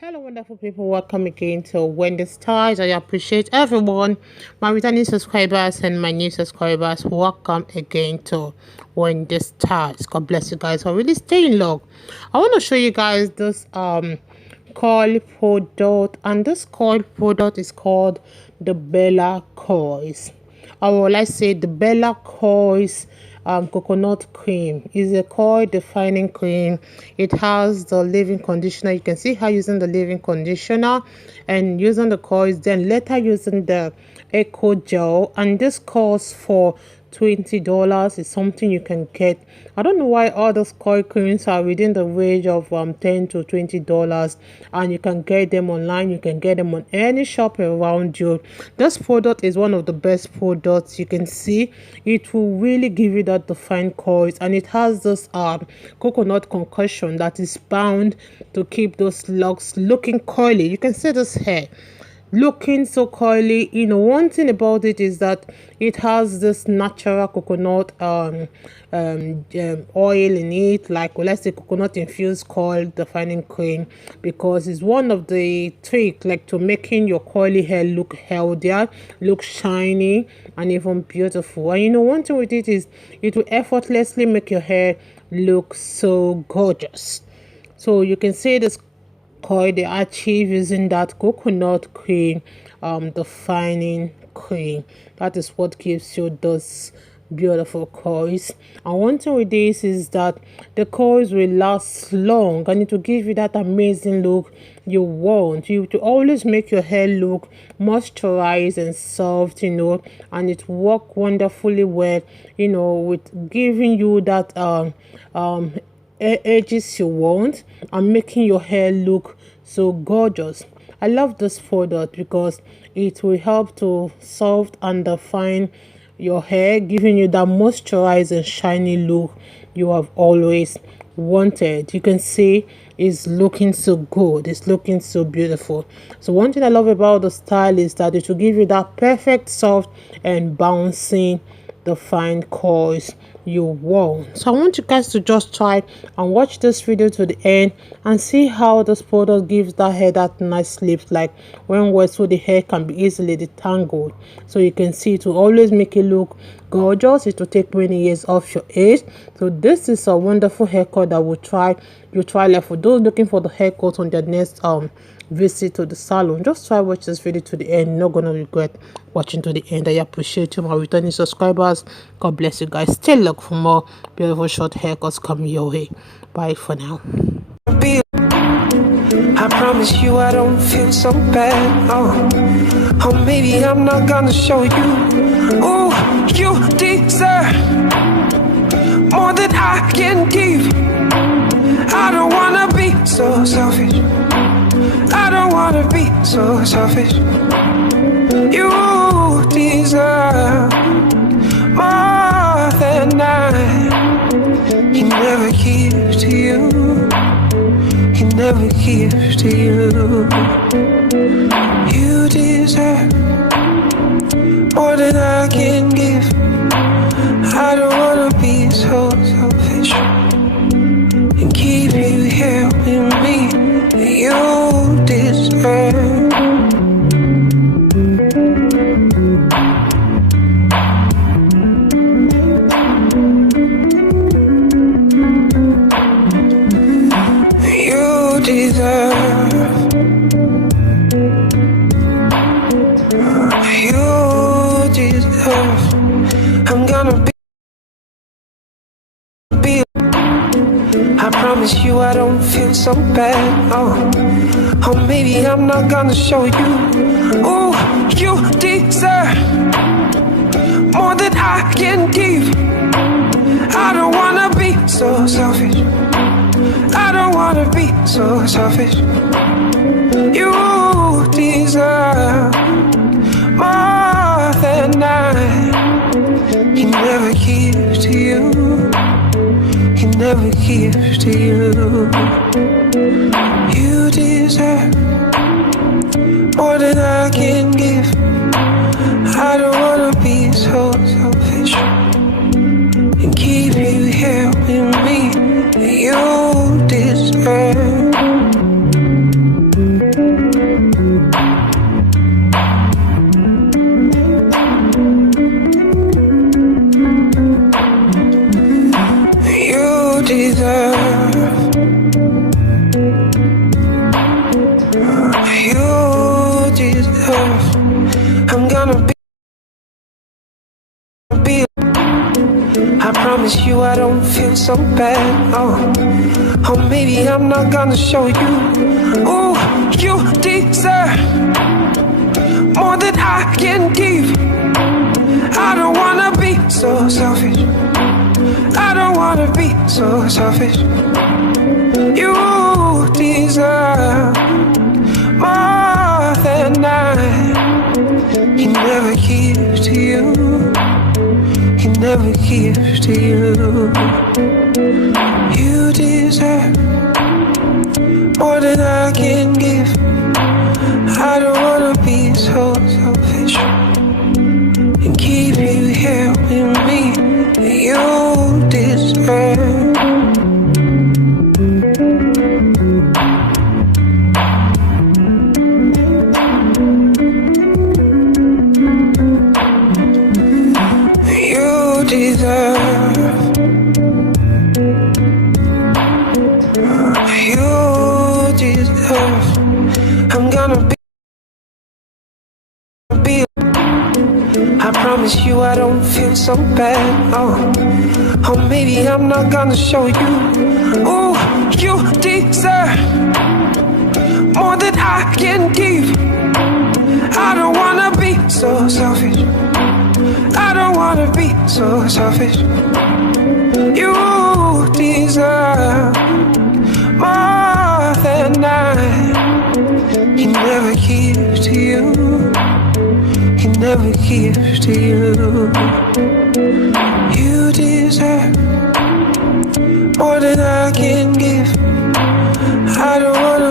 Hello, wonderful people. Welcome again to Wendy Stars. I appreciate everyone, my returning subscribers and my new subscribers. Welcome again to Wendy Stars. God bless you guys for really staying long. I want to show you guys this coil product, and this coil product is called the Bella Coils. Or let's say the Bella Coils coconut cream is a coil defining cream. It has the leave-in conditioner. You can see how using the leave-in conditioner and using the coils, then later using the eco gel, and this costs for $20. Is something you can get. I don't know why all those coil creams are within the range of $10 to $20, and you can get them online. You can get them on any shop around you. This product is one of the best products. You can see it will really give you that defined coils, and it has this coconut concussion that is bound to keep those locks looking coily. You can see this hair looking so coily. One thing about it is that it has this natural coconut oil in it, like, well, let's say coconut infused coil defining cream, because it's one of the tricks like to making your coily hair look healthier, look shiny, and even beautiful. And one thing with it is it will effortlessly make your hair look so gorgeous. So you can see this coil they achieve using that coconut cream defining cream. That is what gives you those beautiful coils. And one thing with this is that the coils will last long, and it will give you that amazing look you want. You to always make your hair look moisturized and soft, and it work wonderfully well, with giving you that edges you want and making your hair look so gorgeous. I love this product because it will help to soft and define your hair, giving you that moisturized and shiny look you have always wanted. You can see it's looking so good, it's looking so beautiful. So one thing I love about the style is that it will give you that perfect soft and bouncing defined coils you want. So I want you guys to just try and watch this video to the end and see how this product gives that hair that nice lift, like when wet, so the hair can be easily detangled. So you can see it will always make it look gorgeous. It will take many years off your age. So this is a wonderful haircut that you try. Like for those looking for the haircut on their next visit to the salon, just try watch this video to the end. You're not gonna regret watching to the end. I appreciate you, my returning subscribers. God bless you guys. Still look for more beautiful short haircuts coming your way. Bye for now. I promise you I don't feel so bad. Oh, maybe I'm not gonna show you. Oh, you deserve more than I can give. I don't wanna be so selfish. I don't wanna be so selfish. You deserve more than I can never give to you. Can never give to you. You deserve more than I can give. I don't wanna be so selfish and keep you here with me. You deserve. You deserve. You deserve. I'm gonna be. I promise you I don't feel so bad. Oh, maybe I'm not gonna show you. Oh, you deserve more than I can give. I don't wanna be so selfish. I don't wanna be so selfish. You deserve more than I can never give to you. Can never give to you. You deserve more than I can give. I don't wanna be so selfish and keep you here with me. You deserve. I don't feel so bad. Oh, maybe I'm not gonna show you. Oh, you deserve more than I can give. I don't wanna be so selfish. I don't wanna be so selfish. You deserve more than He never gives to you. He never gives to you. You deserve more than I can give. I don't wanna be so selfish and keep you here with me. You deserve. You deserve. You deserve. I'm gonna be. I promise you I don't feel so bad. Oh, maybe I'm not gonna show you. Oh, you deserve more than I can give. I don't wanna be so selfish. I don't wanna be so selfish. You deserve more than He never gives to you. He never gives to you. You deserve more than I can give. I don't wanna